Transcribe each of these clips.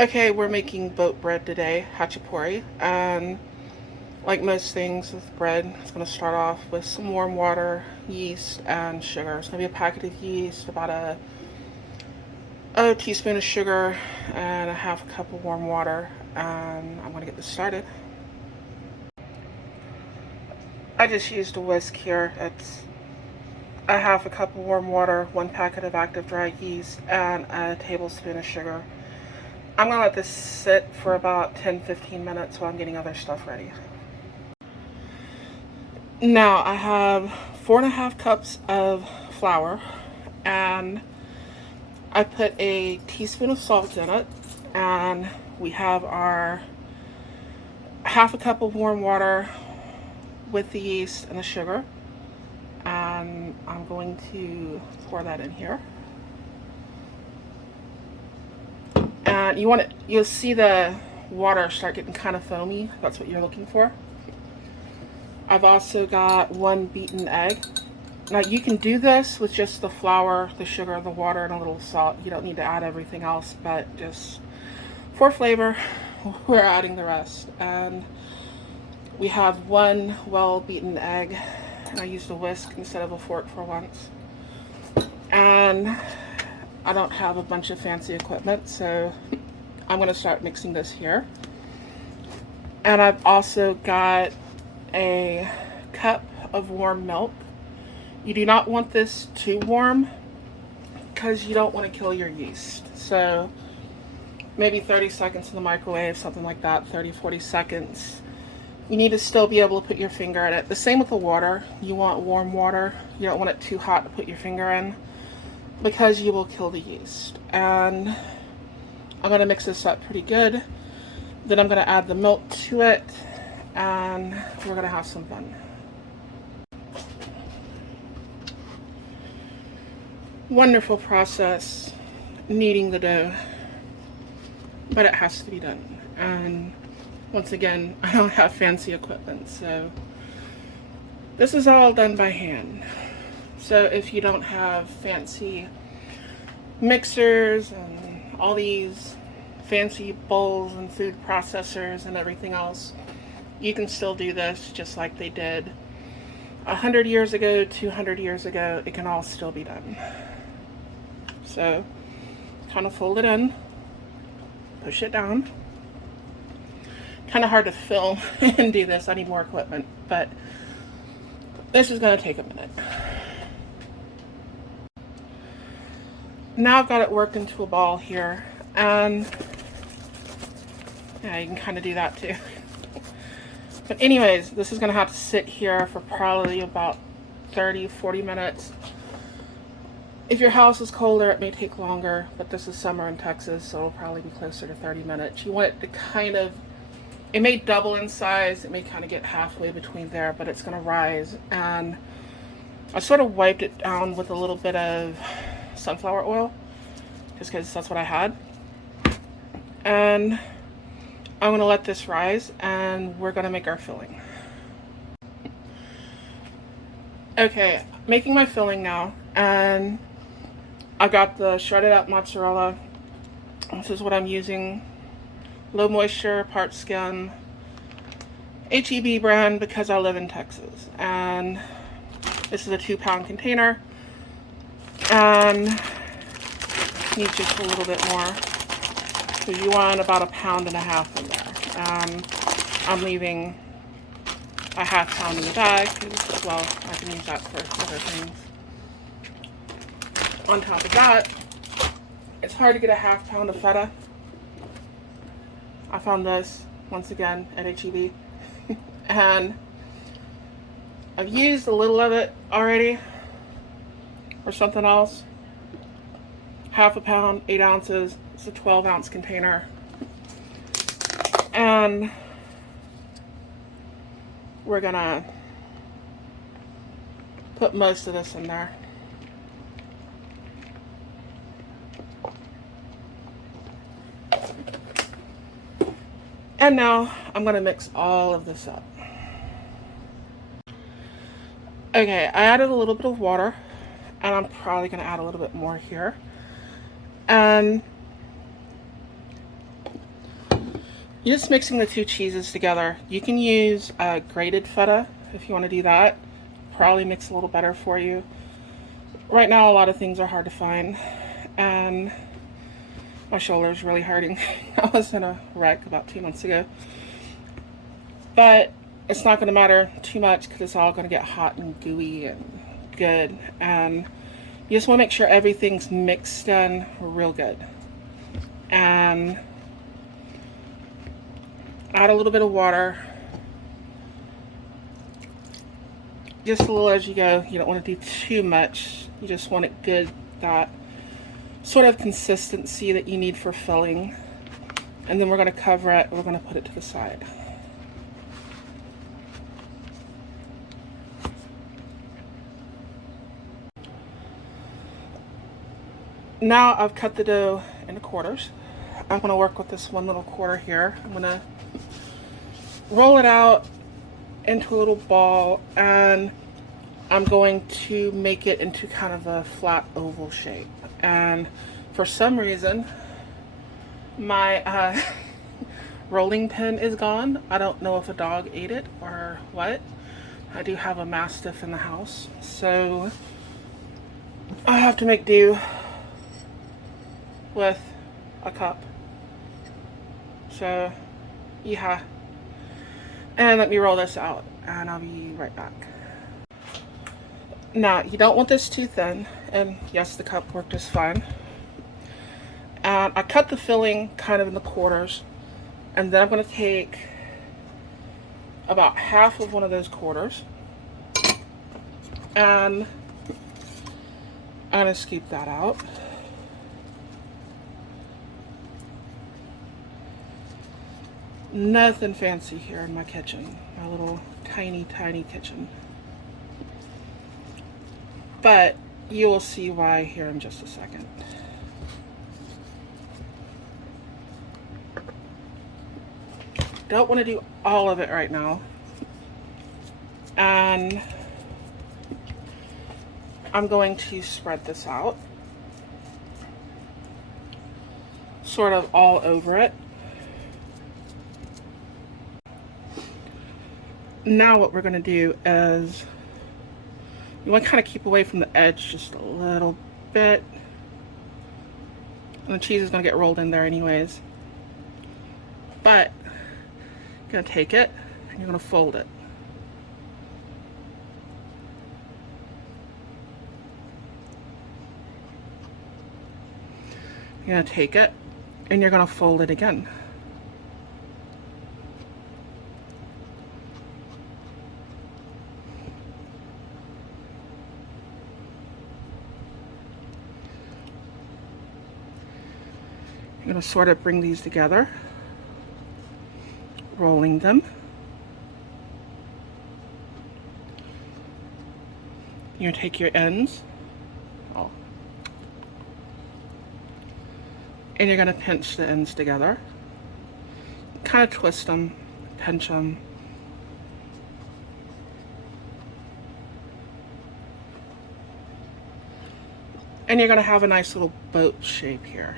Okay, we're making boat bread today, Khachapuri, and like most things with bread, it's going to start off with some warm water, yeast, and sugar. It's going to be a packet of yeast, about a teaspoon of sugar, and a half a cup of warm water, and I'm going to get this started. I just used a whisk here. It's a half a cup of warm water, 1 packet of active dry yeast, and a tablespoon of sugar. I'm going to let this sit for about 10-15 minutes while I'm getting other stuff ready. Now I have 4.5 cups of flour, and I put a teaspoon of salt in it, and we have our half a cup of warm water with the yeast and the sugar, and I'm going to pour that in here. And you'll see the water start getting kind of foamy. That's what you're looking for. I've also got 1 beaten egg. Now you can do this with just the flour, the sugar, the water, and a little salt. You don't need to add everything else, but just for flavor, we're adding the rest. And we have 1 well-beaten egg, and I used a whisk instead of a fork for once. And I don't have a bunch of fancy equipment, so I'm going to start mixing this here. And I've also got a cup of warm milk. You do not want this too warm because you don't want to kill your yeast. So maybe 30 seconds in the microwave, something like that, 30-40 seconds. You need to still be able to put your finger in it. The same with the water. You want warm water. You don't want it too hot to put your finger in because you will kill the yeast. And I'm going to mix this up pretty good. Then I'm going to add the milk to it, and we're going to have some fun. Wonderful process, kneading the dough, but it has to be done. And once again, I don't have fancy equipment, so this is all done by hand. So if you don't have fancy mixers and all these fancy bowls and food processors and everything else, you can still do this just like they did 100 years ago, 200 years ago. It can all still be done. So kind of fold it in, push it down. Kind of hard to film and do this. I need more equipment, but this is going to take a minute. Now I've got it worked into a ball here, and yeah, you can kind of do that too. But anyways, this is going to have to sit here for probably about 30-40 minutes. If your house is colder, it may take longer, but this is summer in Texas, so it'll probably be closer to 30 minutes. You want it to kind of, it may double in size, it may kind of get halfway between there, but it's going to rise. And I sort of wiped it down with a little bit of sunflower oil, just because that's what I had. And I'm going to let this rise, and we're going to make our filling. Okay, making my filling now, and I got the shredded up mozzarella. This is what I'm using. Low moisture, part skim, HEB brand, because I live in Texas. And this is a 2-pound container. And need just a little bit more, because you want about 1.5 pounds in there. I'm leaving a 1/2 pound in the bag, because, well, I can use that for other things. On top of that, it's hard to get a 1/2 pound of feta. I found this, once again, at HEB. And I've used a little of it already for something else. 1/2 pound, 8 ounces. It's a 12-ounce container. And we're gonna put most of this in there. And now I'm going to mix all of this up. Okay, I added a little bit of water, and I'm probably going to add a little bit more here. And You're just mixing the two cheeses together. You can use grated feta if you want to do that. Probably mix a little better for you. Right now, a lot of things are hard to find, and my shoulder's really hurting. I was in a wreck about 2 months ago. But it's not going to matter too much because it's all going to get hot and gooey and good. And you just want to make sure everything's mixed in real good. And add a little bit of water. Just a little as you go. You don't want to do too much. You just want it good, that sort of consistency that you need for filling. And then we're going to cover it. We're going to put it to the side. Now I've cut the dough into quarters. I'm going to work with this one little quarter here. I'm going to roll it out into a little ball, and I'm going to make it into kind of a flat oval shape. And for some reason, my rolling pin is gone. I don't know if a dog ate it or what. I do have a Mastiff in the house, so I have to make do with a cup. So yeah, and let me roll this out and I'll be right back. Now you don't want this too thin, and yes, the cup worked just fine. And I cut the filling kind of in the quarters, and then I'm going to take about half of one of those quarters and I'm going to scoop that out. Nothing fancy here in my kitchen, my little tiny kitchen. But you will see why here in just a second. Don't want to do all of it right now. And I'm going to spread this out, sort of all over it. Now what we're going to do is, you want to kind of keep away from the edge just a little bit. And the cheese is going to get rolled in there anyways. But you're going to take it and you're going to fold it. You're going to take it and you're going to fold it again. You're going to sort of bring these together, rolling them. You're going to take your ends, and you're going to pinch the ends together. Kind of twist them, pinch them. And you're going to have a nice little boat shape here.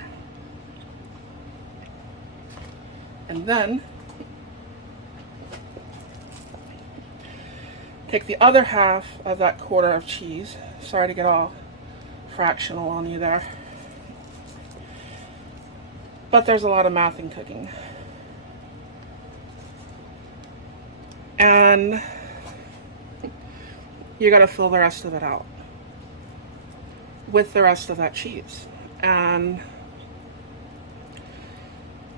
And then take the other half of that quarter of cheese. Sorry to get all fractional on you there, but there's a lot of math in cooking. And you got to fill the rest of it out with the rest of that cheese. And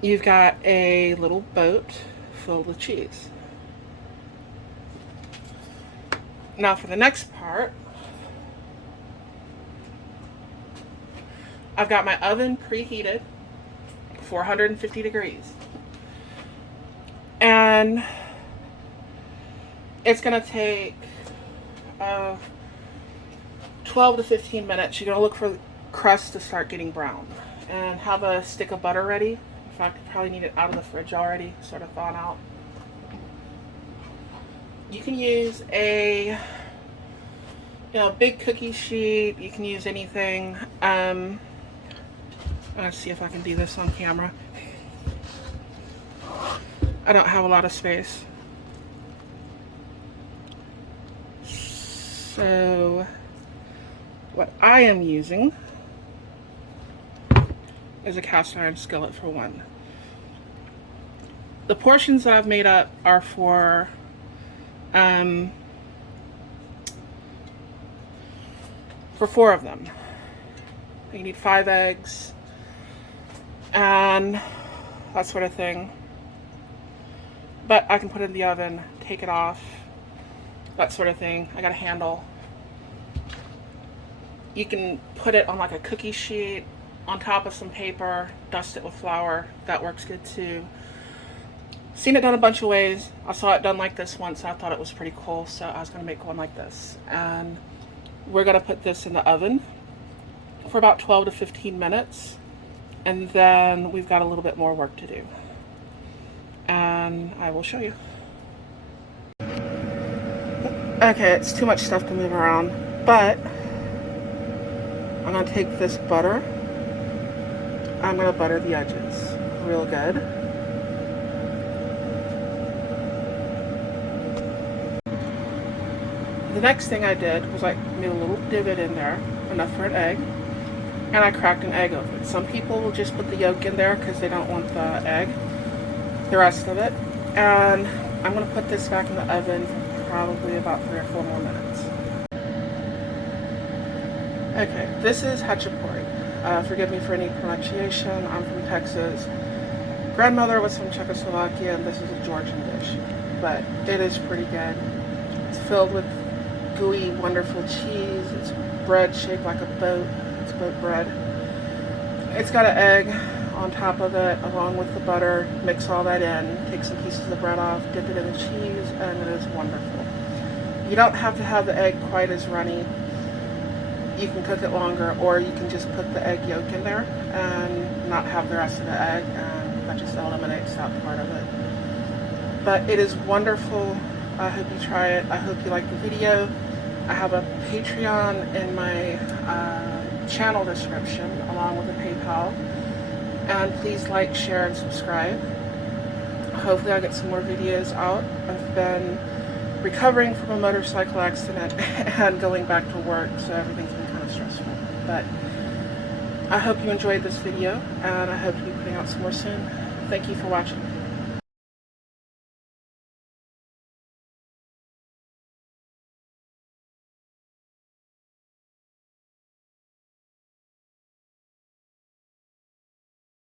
you've got a little boat filled with cheese. Now for the next part, I've got my oven preheated, 450 degrees. And it's going to take 12 to 15 minutes. You're going to look for the crust to start getting brown. And have a stick of butter ready. In fact, you probably need it out of the fridge already, sort of thawed out. You can use a big cookie sheet. You can use anything. I'm gonna see if I can do this on camera. I don't have a lot of space. So what I am using is a cast iron skillet for one. The portions that I've made up are for 4 of them. You need 5 eggs and that sort of thing. But I can put it in the oven, take it off, that sort of thing. I got a handle. You can put it on like a cookie sheet on top of some paper, dust it with flour. That works good too. Seen it done a bunch of ways. I saw it done like this once and I thought it was pretty cool, so I was gonna make one like this. And we're gonna put this in the oven for about 12 to 15 minutes. And then we've got a little bit more work to do. And I will show you. Okay, it's too much stuff to move around, but I'm gonna take this butter. I'm gonna butter the edges real good. The next thing I did was I made a little divot in there, enough for an egg, and I cracked an egg over it. Some people will just put the yolk in there because they don't want the egg, the rest of it. And I'm gonna put this back in the oven for probably about 3 or 4 more minutes. Okay, this is Khachapuri. Forgive me for any pronunciation. I'm from Texas. Grandmother was from Czechoslovakia, and this is a Georgian dish. But it is pretty good. It's filled with gooey, wonderful cheese. It's bread shaped like a boat. It's boat bread. It's got an egg on top of it, along with the butter. Mix all that in. Take some pieces of the bread off, dip it in the cheese, and it is wonderful. You don't have to have the egg quite as runny. You can cook it longer, or you can just put the egg yolk in there and not have the rest of the egg, and that just eliminates that part of it. But it is wonderful. I hope you try it. I hope you like the video. I have a Patreon in my channel description, along with a PayPal. And please like, share, and subscribe. Hopefully I'll get some more videos out. I've been recovering from a motorcycle accident and going back to work, so everything's been kind of stressful. But I hope you enjoyed this video, and I hope to be putting out some more soon. Thank you for watching.